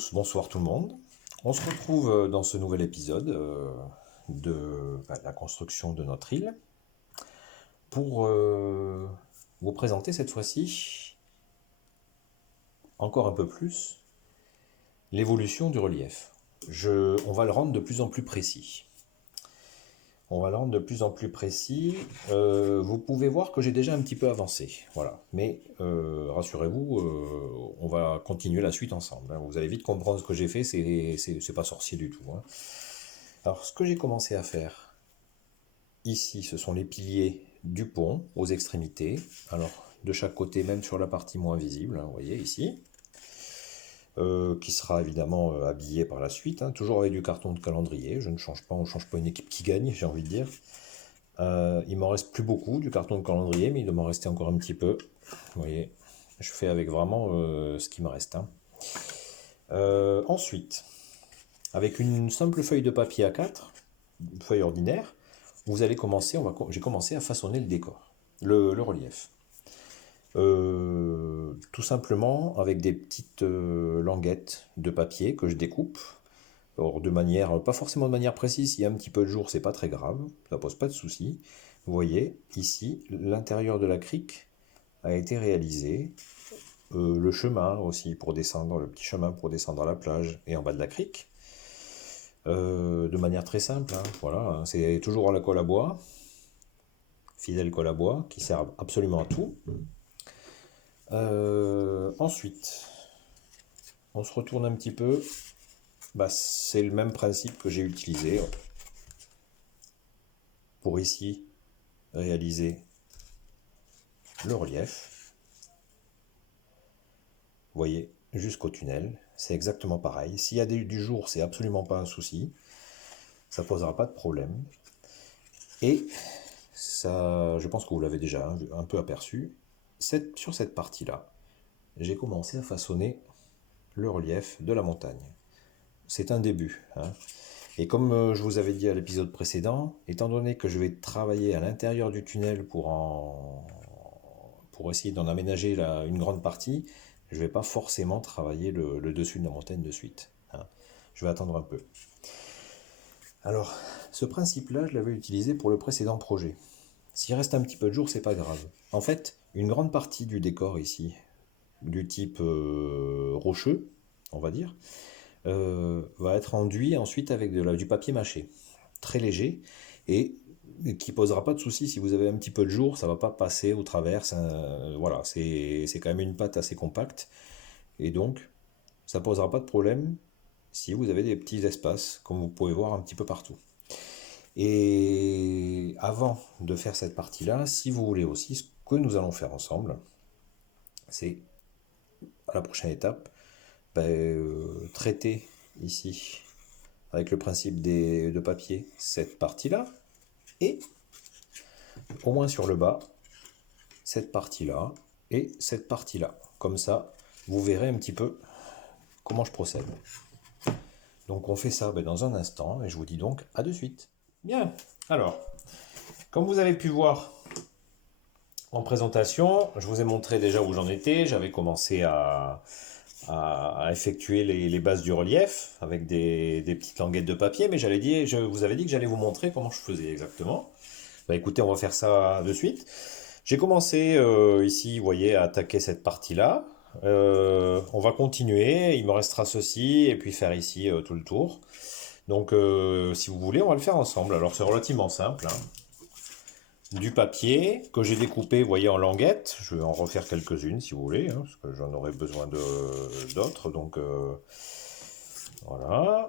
tous, bonsoir tout le monde. On se retrouve dans ce nouvel épisode de la construction de notre île pour vous présenter cette fois-ci encore un peu plus l'évolution du relief. On va le rendre de plus en plus précis. Vous pouvez voir que j'ai déjà un petit peu avancé. Voilà. Mais rassurez-vous, on va continuer la suite ensemble, hein. Vous allez vite comprendre ce que j'ai fait, c'est pas sorcier du tout, hein. Alors, ce que j'ai commencé à faire ici, ce sont les piliers du pont aux extrémités. Alors, de chaque côté, même sur la partie moins visible, hein, vous voyez ici. Qui sera évidemment habillé par la suite, hein, toujours avec du carton de calendrier. Je ne change pas, on ne change pas une équipe qui gagne, j'ai envie de dire. Il m'en reste plus beaucoup du carton de calendrier, mais il doit m'en rester encore un petit peu. Vous voyez, je fais avec vraiment ce qui me reste, hein. Ensuite, avec une simple feuille de papier A4, une feuille ordinaire, vous allez commencer, j'ai commencé à façonner le décor, le relief. Tout simplement avec des petites languettes de papier que je découpe. Alors de manière, pas forcément de manière précise, s'il y a un petit peu de jour, c'est pas très grave, ça pose pas de soucis. Vous voyez, ici, l'intérieur de la crique a été réalisé. Le chemin aussi pour descendre, le petit chemin pour descendre à la plage et en bas de la crique. De manière très simple, hein, voilà, hein, c'est toujours à la colle à bois, fidèle colle à bois, qui sert absolument à tout. Ensuite, on se retourne un petit peu. C'est le même principe que j'ai utilisé pour ici réaliser le relief. Vous voyez, jusqu'au tunnel, c'est exactement pareil. S'il y a du jour, c'est absolument pas un souci. Ça posera pas de problème. Et ça, je pense que vous l'avez déjà un peu aperçu. Sur cette partie-là, j'ai commencé à façonner le relief de la montagne. C'est un début, hein. Et comme je vous avais dit à l'épisode précédent, étant donné que je vais travailler à l'intérieur du tunnel pour essayer d'en aménager une grande partie, je ne vais pas forcément travailler le dessus de la montagne de suite, hein. Je vais attendre un peu. Alors, ce principe-là, je l'avais utilisé pour le précédent projet. S'il reste un petit peu de jour, c'est pas grave. En fait, une grande partie du décor ici, du type rocheux, on va dire, va être enduit ensuite avec du papier mâché, très léger, et qui posera pas de souci si vous avez un petit peu de jour, ça va pas passer au travers. Voilà, c'est quand même une pâte assez compacte, et donc ça posera pas de problème si vous avez des petits espaces, comme vous pouvez voir un petit peu partout. Et avant de faire cette partie-là, si vous voulez aussi, ce que nous allons faire ensemble, c'est à la prochaine étape, traiter ici avec le principe de papier cette partie-là, et au moins sur le bas, cette partie-là et cette partie-là. Comme ça, vous verrez un petit peu comment je procède. Donc on fait ça dans un instant, et je vous dis donc à de suite. Bien, alors, comme vous avez pu voir en présentation, je vous ai montré déjà où j'en étais. J'avais commencé à effectuer les bases du relief avec des petites languettes de papier, mais je vous avais dit que j'allais vous montrer comment je faisais exactement. Écoutez, on va faire ça de suite. J'ai commencé ici, vous voyez, à attaquer cette partie-là. On va continuer, il me restera ceci, et puis faire ici tout le tour. Donc, si vous voulez, on va le faire ensemble. Alors, c'est relativement simple, hein. Du papier que j'ai découpé, vous voyez, en languettes. Je vais en refaire quelques-unes si vous voulez, hein, parce que j'en aurai besoin d'autres. Donc, voilà.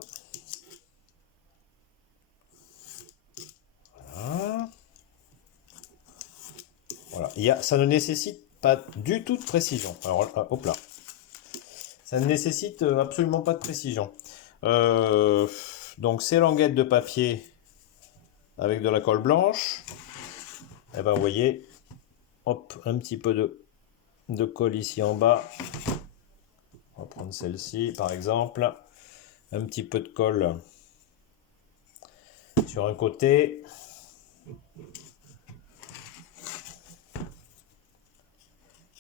Voilà. Voilà. Ça ne nécessite pas du tout de précision. Alors, hop là. Ça ne nécessite absolument pas de précision. Donc, ces languettes de papier avec de la colle blanche, et ben, vous voyez, hop, un petit peu de colle ici en bas. On va prendre celle-ci, par exemple. Un petit peu de colle sur un côté.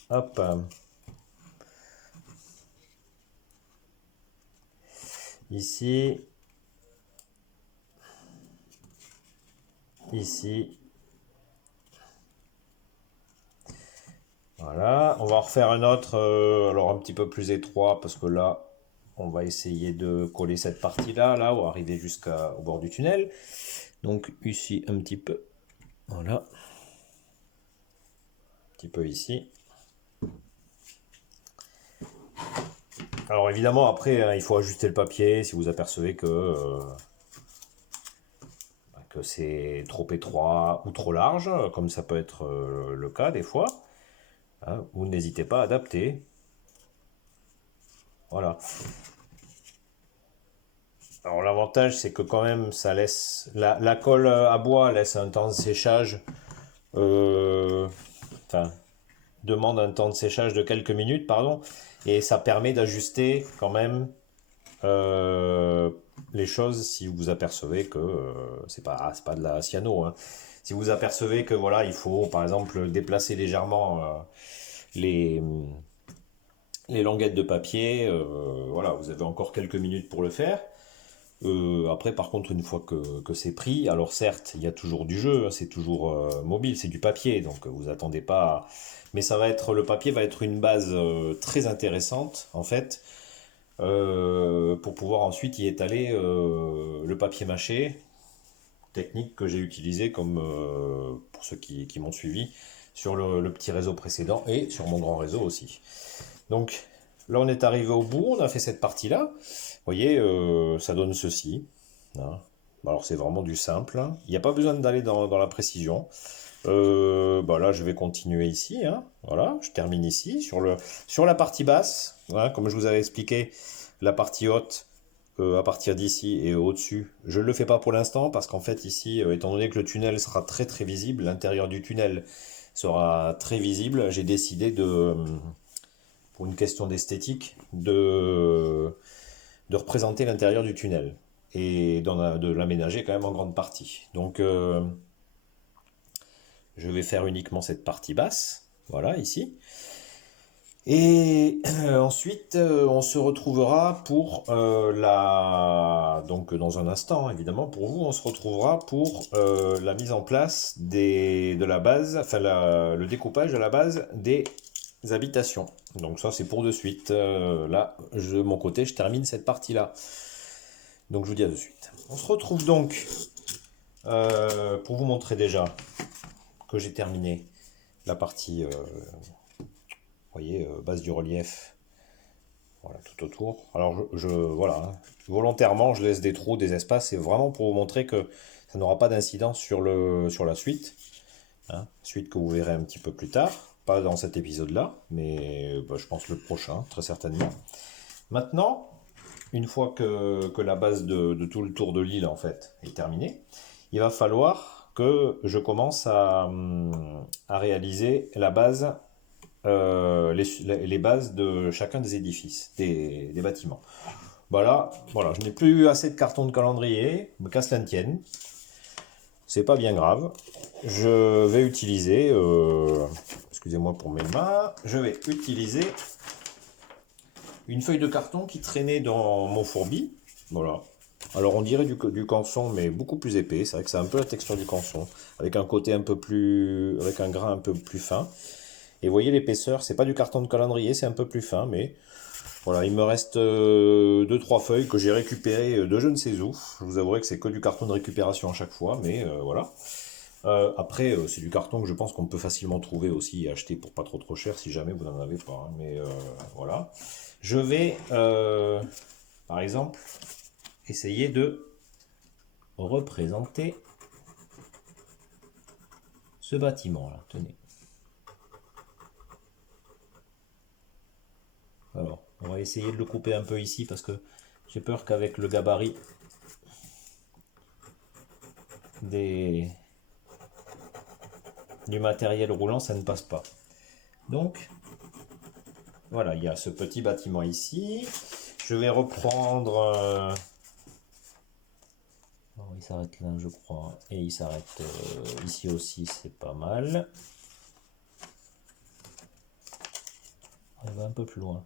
Hop. ici, ici. Voilà, on va en refaire un autre, alors un petit peu plus étroit, parce que là, on va essayer de coller cette partie-là, là, ou arriver jusqu'au bord du tunnel. Donc ici, un petit peu, voilà, un petit peu ici. Alors évidemment, après, hein, il faut ajuster le papier si vous apercevez que c'est trop étroit ou trop large, comme ça peut être le cas des fois. Hein, vous n'hésitez pas à adapter. Voilà. Alors l'avantage, c'est que quand même, ça laisse la colle à bois laisse un temps de séchage. Enfin, demande un temps de séchage de quelques minutes, pardon, et ça permet d'ajuster quand même les choses si vous apercevez que c'est pas de la cyano. Hein. Si vous apercevez que voilà, il faut par exemple déplacer légèrement les les languettes de papier, voilà, vous avez encore quelques minutes pour le faire. Après, par contre, une fois que c'est pris, alors certes, il y a toujours du jeu, hein, c'est toujours mobile, c'est du papier, donc vous attendez pas. Mais le papier va être une base très intéressante, en fait, pour pouvoir ensuite y étaler le papier mâché, technique que j'ai utilisée comme pour ceux qui m'ont suivi sur le petit réseau précédent et sur mon grand réseau aussi. Donc là, on est arrivé au bout, on a fait cette partie-là. Vous voyez, ça donne ceci. Hein. Alors c'est vraiment du simple. Hein. Il n'y a pas besoin d'aller dans la précision. Bah là, je vais continuer ici. Hein. Voilà, je termine ici. Sur la partie basse, hein, comme je vous avais expliqué, la partie haute, à partir d'ici et au-dessus, je ne le fais pas pour l'instant parce qu'en fait ici, étant donné que le tunnel sera très très visible, l'intérieur du tunnel sera très visible, j'ai décidé pour une question d'esthétique, de représenter l'intérieur du tunnel et de l'aménager quand même en grande partie. Donc je vais faire uniquement cette partie basse, voilà ici. Et ensuite, on se retrouvera pour donc dans un instant, évidemment, pour vous, on se retrouvera pour la mise en place de la base, enfin le découpage de la base des habitations. Donc ça, c'est pour de suite. Là, de mon côté, je termine cette partie-là. Donc je vous dis à de suite. On se retrouve donc pour vous montrer déjà que j'ai terminé la partie, vous voyez, base du relief. Voilà, tout autour. Alors, voilà, hein. Volontairement, je laisse des trous, des espaces. C'est vraiment pour vous montrer que ça n'aura pas d'incidence sur la suite. Hein. Suite que vous verrez un petit peu plus tard. Pas dans cet épisode-là, mais bah, je pense le prochain, très certainement. Maintenant, une fois que la base de tout le tour de l'île, en fait, est terminée, il va falloir que je commence à réaliser la base les bases de chacun des édifices, des bâtiments. Voilà, voilà, je n'ai plus assez de carton de calendrier, mais qu'à cela ne tienne, c'est pas bien grave. Je vais utiliser, excusez-moi pour mes mains, je vais utiliser une feuille de carton qui traînait dans mon fourbi. Voilà. Alors on dirait du canson, mais beaucoup plus épais. C'est vrai que c'est un peu la texture du canson, avec un côté un peu plus, avec un grain un peu plus fin. Et vous voyez l'épaisseur, c'est pas du carton de calendrier, c'est un peu plus fin, mais voilà, il me reste 2-3 feuilles que j'ai récupérées de je ne sais où. Je vous avouerai que c'est que du carton de récupération à chaque fois, mais voilà. Après, c'est du carton que je pense qu'on peut facilement trouver aussi et acheter pour pas trop trop cher si jamais vous n'en avez pas. Hein, mais voilà. Je vais, par exemple, essayer de représenter ce bâtiment-là. Tenez. Alors, on va essayer de le couper un peu ici parce que j'ai peur qu'avec le gabarit du matériel roulant, ça ne passe pas. Donc, voilà, il y a ce petit bâtiment ici. Je vais reprendre... Oh, il s'arrête là, je crois. Et il s'arrête ici aussi, c'est pas mal. On va un peu plus loin.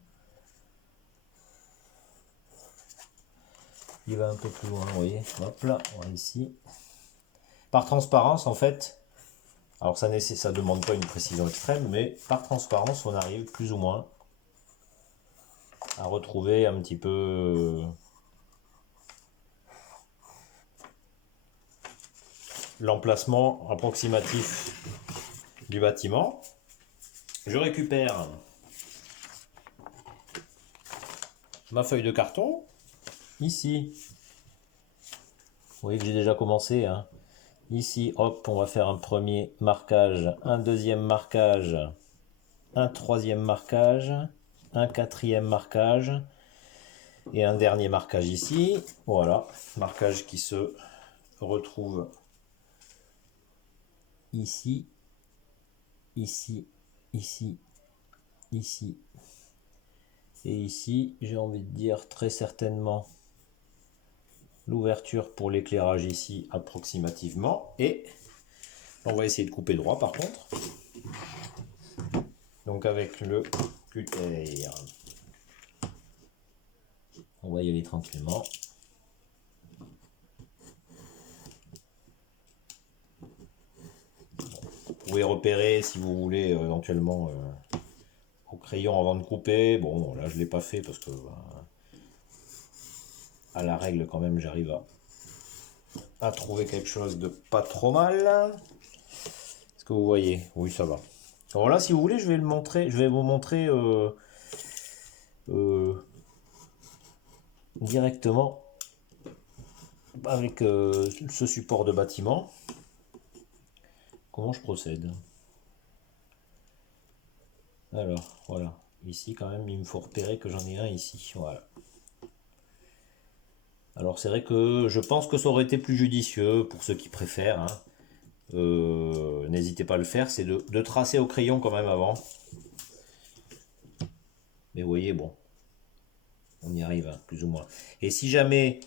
Il va un peu plus loin, vous voyez. Hop là, voilà, ici. Par transparence, en fait, alors ça ne demande pas une précision extrême, mais par transparence, on arrive plus ou moins à retrouver un petit peu l'emplacement approximatif du bâtiment. Je récupère ma feuille de carton, ici. Vous voyez que j'ai déjà commencé, hein. Ici, hop, on va faire un premier marquage, un deuxième marquage, un troisième marquage, un quatrième marquage et un dernier marquage ici. Voilà, marquage qui se retrouve ici, ici, ici, ici et ici. J'ai envie de dire très certainement l'ouverture pour l'éclairage ici approximativement. Et on va essayer de couper droit par contre. Donc avec le cutter, on va y aller tranquillement. Vous pouvez repérer si vous voulez éventuellement au crayon avant de couper. Bon, là je ne l'ai pas fait parce que à la règle quand même j'arrive à trouver quelque chose de pas trop mal. Est-ce que vous voyez? Oui, ça va. Alors là, si vous voulez, je vais vous montrer directement avec ce support de bâtiment comment je procède. Alors voilà, ici quand même il me faut repérer que j'en ai un ici, voilà. Alors c'est vrai que je pense que ça aurait été plus judicieux pour ceux qui préfèrent, hein. N'hésitez pas à le faire, c'est de tracer au crayon quand même avant. Mais vous voyez, bon, on y arrive, hein, plus ou moins. Et si jamais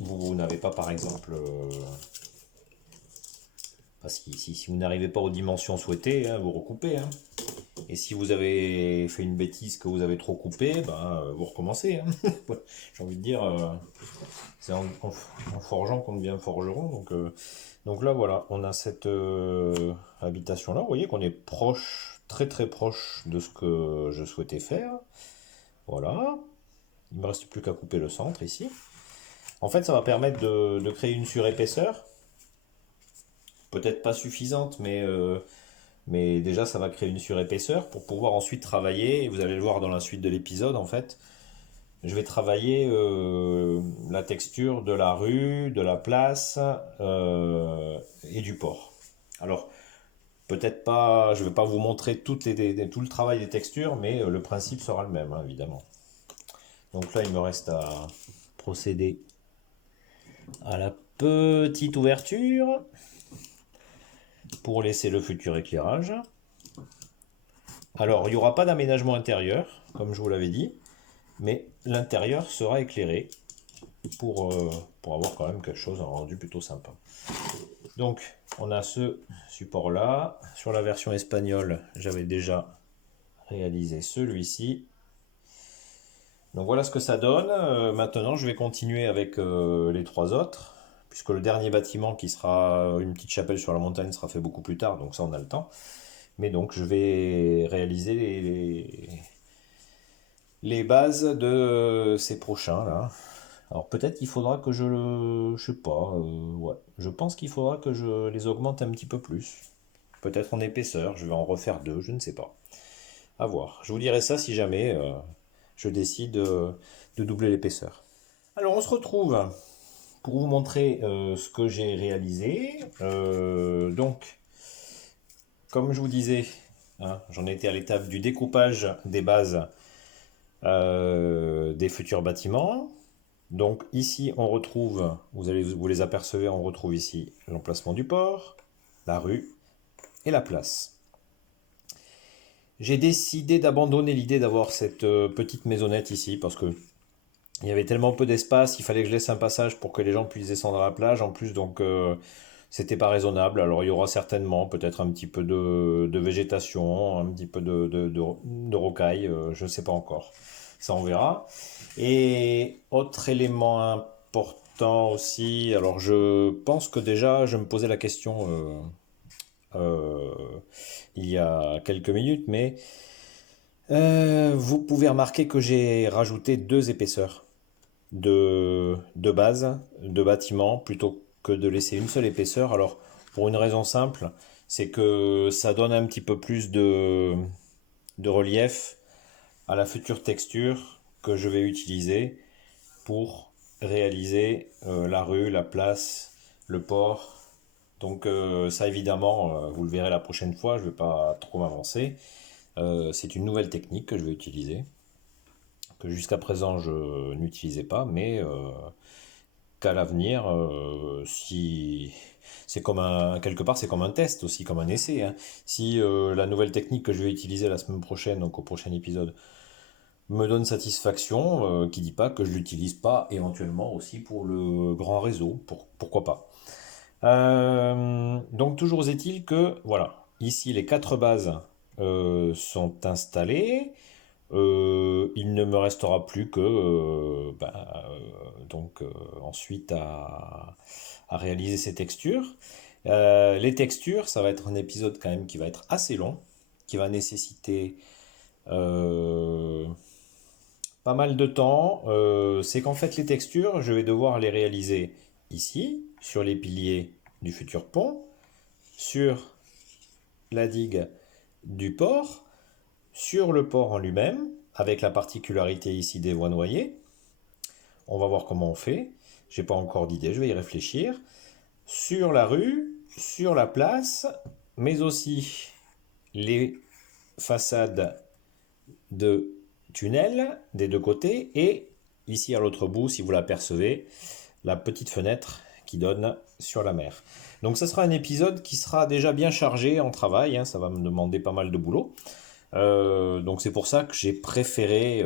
vous n'avez pas par exemple parce que si vous n'arrivez pas aux dimensions souhaitées, hein, vous recoupez, hein. Et si vous avez fait une bêtise que vous avez trop coupé, ben, vous recommencez, hein. J'ai envie de dire, c'est en forgeant qu'on devient forgeron. Donc là, voilà, on a cette habitation-là. Vous voyez qu'on est proche, très très proche de ce que je souhaitais faire. Voilà. Il ne me reste plus qu'à couper le centre ici. En fait, ça va permettre de créer une surépaisseur. Peut-être pas suffisante, mais déjà ça va créer une surépaisseur pour pouvoir ensuite travailler, et vous allez le voir dans la suite de l'épisode en fait, je vais travailler la texture de la rue, de la place et du port. Alors peut-être pas, je ne vais pas vous montrer tout le travail des textures, mais le principe sera le même, hein, évidemment. Donc là il me reste à procéder à la petite ouverture pour laisser le futur éclairage. Alors, il n'y aura pas d'aménagement intérieur, comme je vous l'avais dit, mais l'intérieur sera éclairé pour avoir quand même quelque chose en rendu plutôt sympa. Donc, on a ce support-là. Sur la version espagnole, j'avais déjà réalisé celui-ci. Donc voilà ce que ça donne. Maintenant, je vais continuer avec les trois autres, puisque le dernier bâtiment qui sera une petite chapelle sur la montagne sera fait beaucoup plus tard, donc ça on a le temps. Mais donc je vais réaliser les bases de ces prochains là. Alors peut-être qu'il faudra que je sais pas, ouais, je pense qu'il faudra que je les augmente un petit peu plus. Peut-être en épaisseur, je vais en refaire deux, je ne sais pas. À voir. Je vous dirai ça si jamais je décide de doubler l'épaisseur. Alors on se retrouve pour vous montrer ce que j'ai réalisé. Donc, comme je vous disais, hein, j'en étais à l'étape du découpage des bases des futurs bâtiments. Donc ici on retrouve, vous les apercevez, on retrouve ici l'emplacement du port, la rue et la place. J'ai décidé d'abandonner l'idée d'avoir cette petite maisonnette ici parce que il y avait tellement peu d'espace, il fallait que je laisse un passage pour que les gens puissent descendre à la plage en plus, donc c'était pas raisonnable. Alors il y aura certainement peut-être un petit peu de végétation, un petit peu de rocaille, je ne sais pas encore. Ça, on verra. Et autre élément important aussi, alors je pense que déjà, je me posais la question euh, il y a quelques minutes, mais vous pouvez remarquer que j'ai rajouté deux épaisseurs de base, de bâtiment, plutôt que de laisser une seule épaisseur. Alors, pour une raison simple, c'est que ça donne un petit peu plus de relief à la future texture que je vais utiliser pour réaliser la rue, la place, le port. Donc ça évidemment, vous le verrez la prochaine fois, je ne vais pas trop m'avancer. C'est une nouvelle technique que je vais utiliser, que jusqu'à présent je n'utilisais pas, mais qu'à l'avenir, si c'est comme quelque part c'est comme un test aussi, comme un essai, hein. Si la nouvelle technique que je vais utiliser la semaine prochaine, donc au prochain épisode, me donne satisfaction, qui dit pas que je l'utilise pas éventuellement aussi pour le grand réseau, pourquoi pas. Donc toujours est-il que voilà, ici les quatre bases sont installées. Il ne me restera plus que ensuite à réaliser ces textures. Les textures, ça va être un épisode quand même qui va être assez long, qui va nécessiter euh, pas mal de temps. C'est qu'en fait les textures, je vais devoir les réaliser ici, sur les piliers du futur pont, sur la digue du port, sur le port en lui-même, avec la particularité ici des voies noyées. On va voir comment on fait. J'ai pas encore d'idée, je vais y réfléchir. Sur la rue, sur la place, mais aussi les façades de tunnel des deux côtés et ici à l'autre bout, si vous l'apercevez, la petite fenêtre qui donne sur la mer. Donc ça sera un épisode qui sera déjà bien chargé en travail, hein, ça va me demander pas mal de boulot. Donc c'est pour ça que j'ai préféré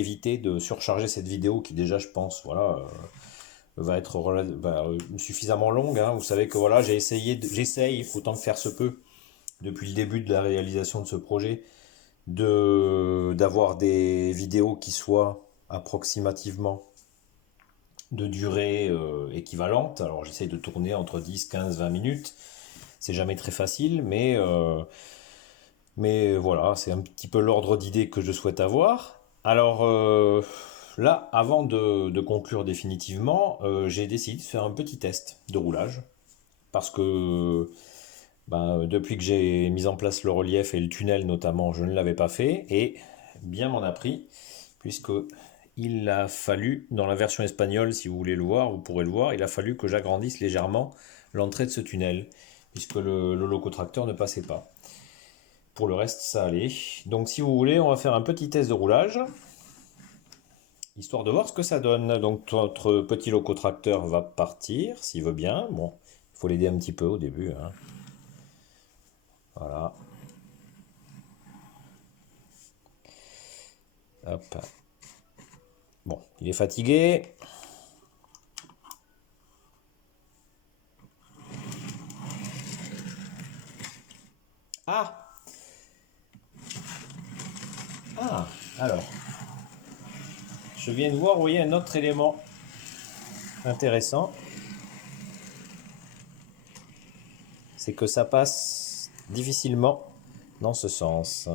éviter de surcharger cette vidéo qui déjà je pense voilà va être suffisamment longue, hein. Vous savez que voilà j'essaye autant que faire se peut depuis le début de la réalisation de ce projet d'avoir des vidéos qui soient approximativement de durée équivalente. Alors j'essaye de tourner entre 10, 15, 20 minutes. C'est jamais très facile, mais voilà, c'est un petit peu l'ordre d'idée que je souhaite avoir. Alors là, avant de conclure définitivement, j'ai décidé de faire un petit test de roulage. Parce que depuis que j'ai mis en place le relief et le tunnel notamment, je ne l'avais pas fait. Et bien m'en a pris, puisque il a fallu, dans la version espagnole, si vous voulez le voir, vous pourrez le voir, il a fallu que j'agrandisse légèrement l'entrée de ce tunnel, puisque le locotracteur ne passait pas. Pour le reste, ça allait. Donc si vous voulez, on va faire un petit test de roulage, histoire de voir ce que ça donne. Donc notre petit locotracteur va partir, s'il veut bien. Bon, il faut l'aider un petit peu au début, hein. Voilà. Hop. Bon, il est fatigué. Ah! Ah! Alors, je viens de voir, vous voyez, un autre élément intéressant. C'est que ça passe difficilement dans ce sens.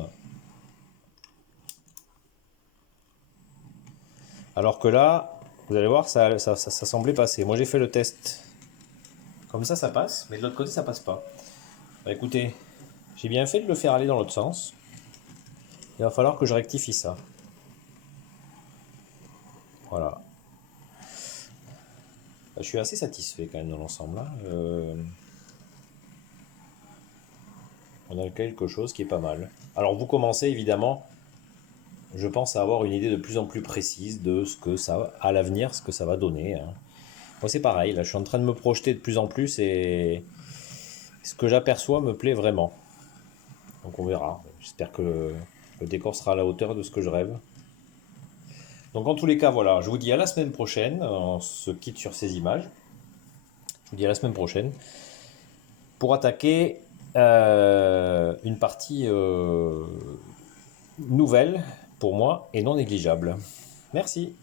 Alors que là, vous allez voir, ça semblait passer. Moi j'ai fait le test. Comme ça passe, mais de l'autre côté ça passe pas. Bah écoutez, j'ai bien fait de le faire aller dans l'autre sens. Il va falloir que je rectifie ça. Voilà. Bah, je suis assez satisfait quand même dans l'ensemble, hein. On a quelque chose qui est pas mal. Alors vous commencez évidemment, je pense, à avoir une idée de plus en plus précise de ce que ça, à l'avenir, ce que ça va donner, hein. Moi c'est pareil, là je suis en train de me projeter de plus en plus et ce que j'aperçois me plaît vraiment. Donc on verra. J'espère que le décor sera à la hauteur de ce que je rêve. Donc en tous les cas, voilà, je vous dis à la semaine prochaine. On se quitte sur ces images. Je vous dis à la semaine prochaine pour attaquer une partie nouvelle pour moi et non négligeable. Merci.